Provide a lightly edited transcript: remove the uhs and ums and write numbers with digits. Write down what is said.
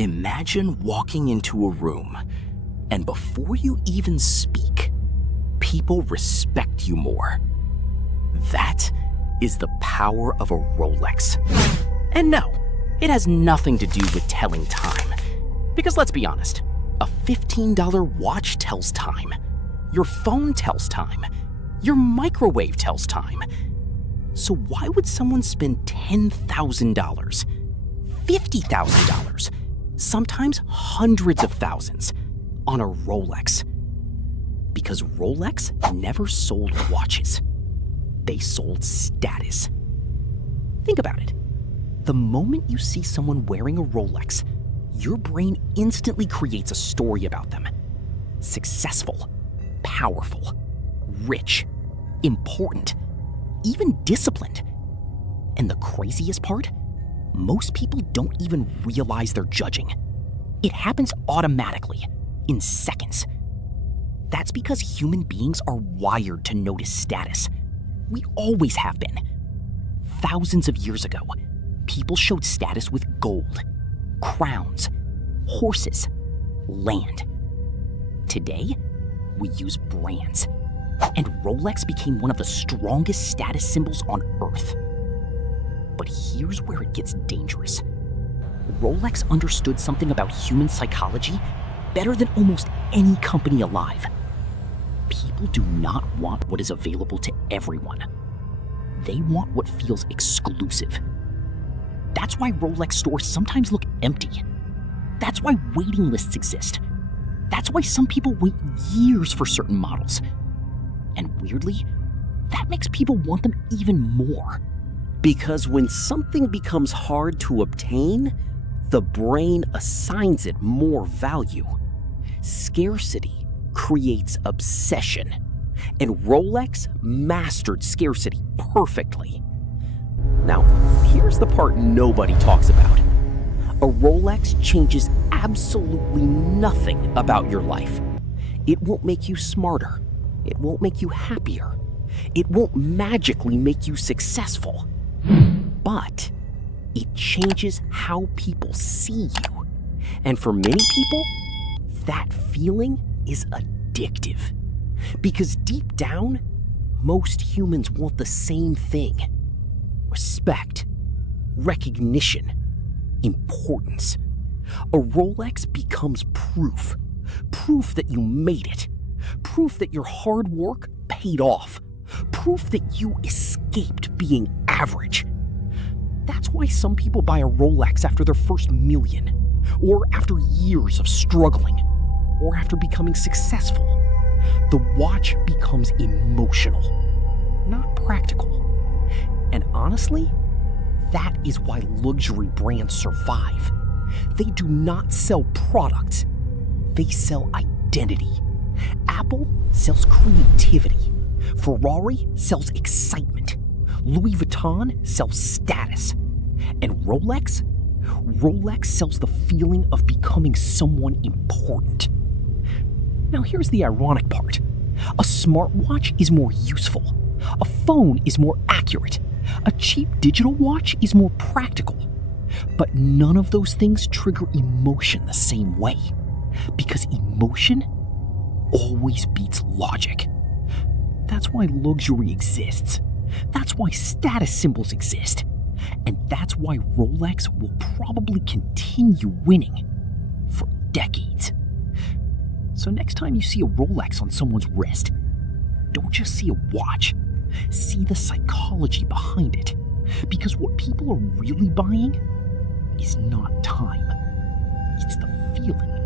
Imagine walking into a room, and before you even speak, people respect you more. That is the power of a Rolex. And no, it has nothing to do with telling time. Because let's be honest, a $15 watch tells time. Your phone tells time. Your microwave tells time. So why would someone spend $10,000, $50,000, sometimes hundreds of thousands on a Rolex? Because Rolex never sold watches. They sold status. Think about it. The moment you see someone wearing a Rolex, your brain instantly creates a story about them. Successful, powerful, rich, important, even disciplined. And the craziest part? Most people don't even realize they're judging. It happens automatically, in seconds. That's because human beings are wired to notice status. We always have been. Thousands of years ago, people showed status with gold, crowns, horses, land. Today, we use brands. And Rolex became one of the strongest status symbols on Earth. But here's where it gets dangerous. Rolex understood something about human psychology better than almost any company alive. People do not want what is available to everyone. They want what feels exclusive. That's why Rolex stores sometimes look empty. That's why waiting lists exist. That's why some people wait years for certain models. And weirdly, that makes people want them even more. Because when something becomes hard to obtain, the brain assigns it more value. Scarcity creates obsession, and Rolex mastered scarcity perfectly. Now, here's the part nobody talks about. A Rolex changes absolutely nothing about your life. It won't make you smarter. It won't make you happier. It won't magically make you successful. But it changes how people see you. And for many people, that feeling is addictive. Because deep down, most humans want the same thing. Respect, recognition, importance. A Rolex becomes proof. Proof that you made it. Proof that your hard work paid off. Proof that you escaped being average. That's why some people buy a Rolex after their first million, or after years of struggling, or after becoming successful. The watch becomes emotional, not practical. And honestly, that is why luxury brands survive. They do not sell products, they sell identity. Apple sells creativity. Ferrari sells excitement. Louis Vuitton sells status. And Rolex sells the feeling of becoming someone important. Now here's the ironic part. A smartwatch is more useful. A phone is more accurate. A cheap digital watch is more practical. But none of those things trigger emotion the same way. Because emotion always beats logic. That's why luxury exists. That's why status symbols exist. And that's why Rolex will probably continue winning for decades. So next time you see a Rolex on someone's wrist, don't just see a watch. See the psychology behind it. Because what people are really buying is not time. It's the feeling.